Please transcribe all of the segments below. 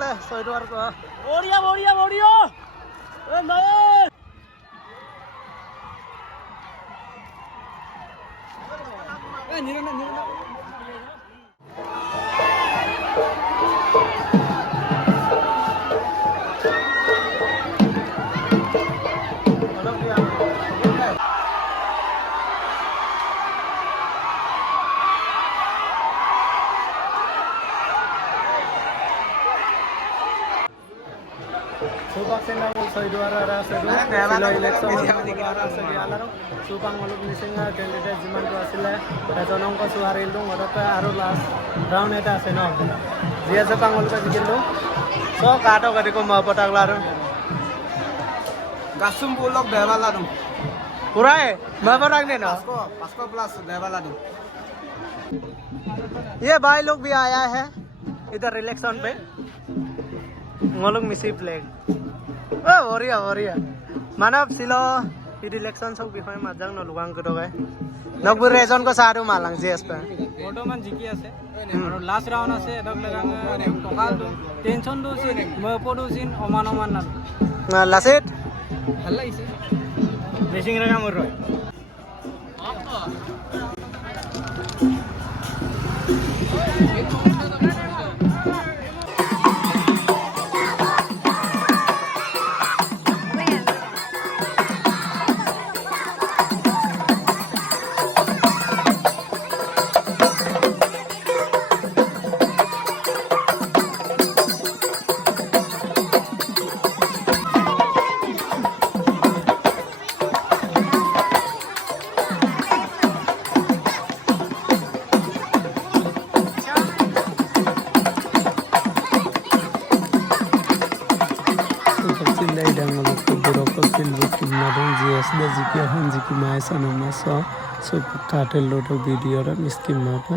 आसिले सयदुवारको बढिया बढिया बढिया ए नय ए निरन Supang senang Saudara Silo election Supang muluk nising candidate jiman tu asile ejonong ko suharil dong odote aru last round eta ase no dia Supang muluk dikin dong so kato gadi ko mapotak laro gasum bulok bebala dong पूरा है mapotak ने ना POCSO plus bebala dong ये भाई लोग भी आया है इधर इलेक्शन पे हम लोग मिसी फ्लैग ओ बोरिया मानव सिलो इलेक्शन सब বিষয় মাজang ন লুগাং কটকে নকবুৰ ৰেজন को सारू मालांग जेएस पे বৰ্তমান জিকি আছে আৰু লাষ্ট ৰাউণ্ড আছে এডক লগাং টকাল দো টেনশন দো সিন মপদো সিন অমান না লাসিত ভাল লাগিছে মেচিং ৰেগা মোৰ ৰয় so katel loto video ra miskin mapa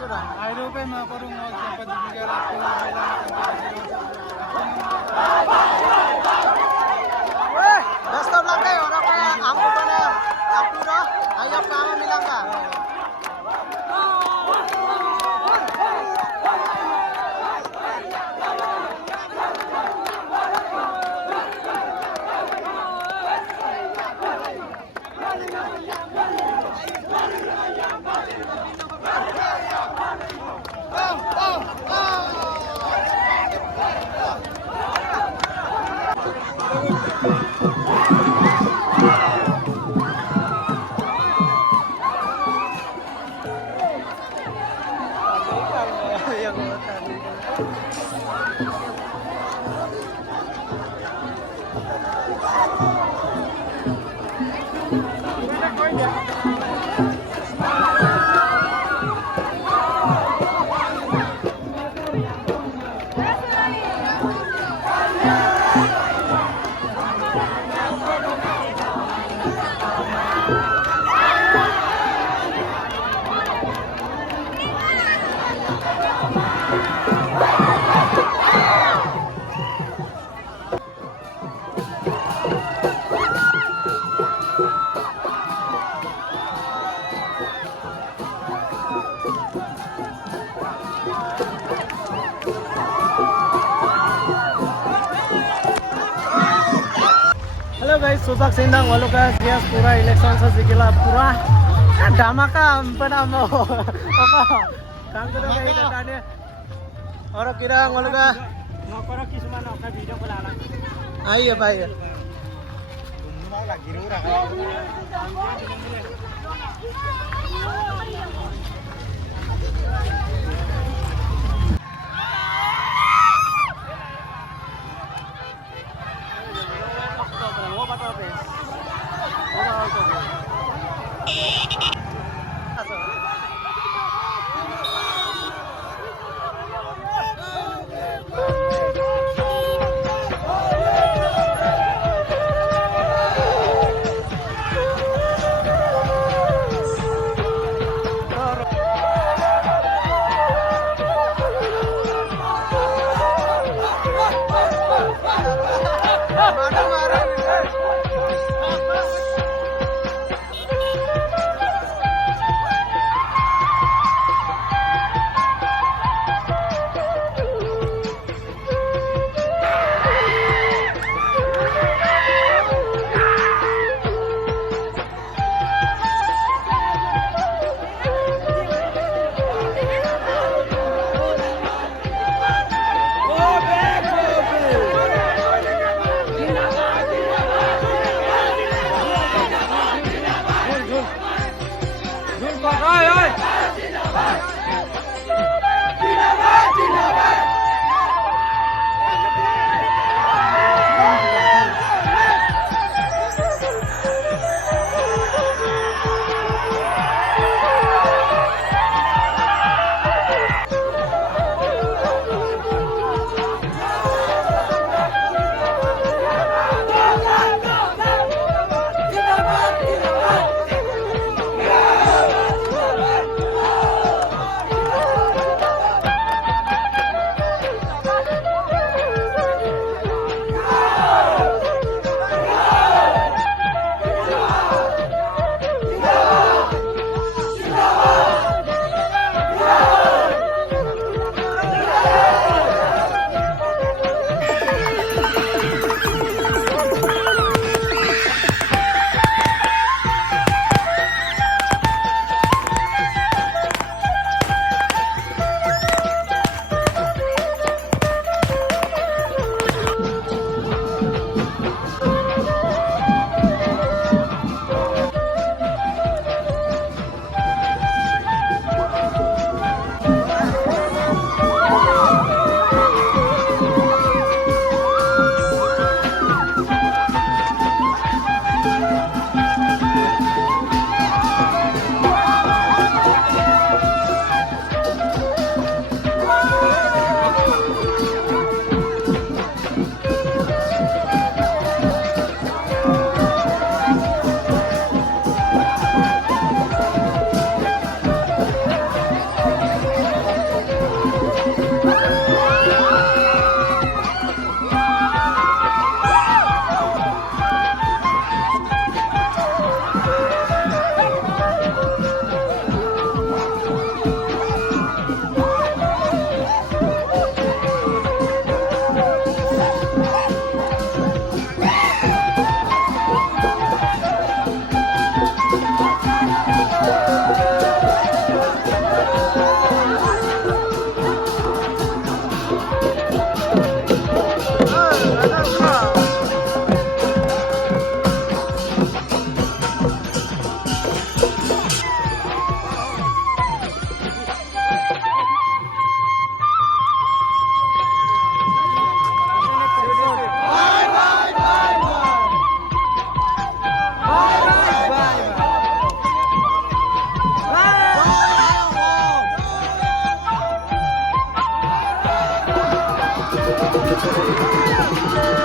sudah. Aerope mau perung mau sampai juga Best of luck deh orang kayak aku pada aku dah. Ayo kamu bilang kan. Halo guys, subak sindang walau guys, yes pura election sesikila pura dhamaका pada mau apa काम तो कहीं करता नहीं और किरा walau guys नौकरों की सुना नौका वीडियो को लाना आइए भाई lagi rurang Thank you.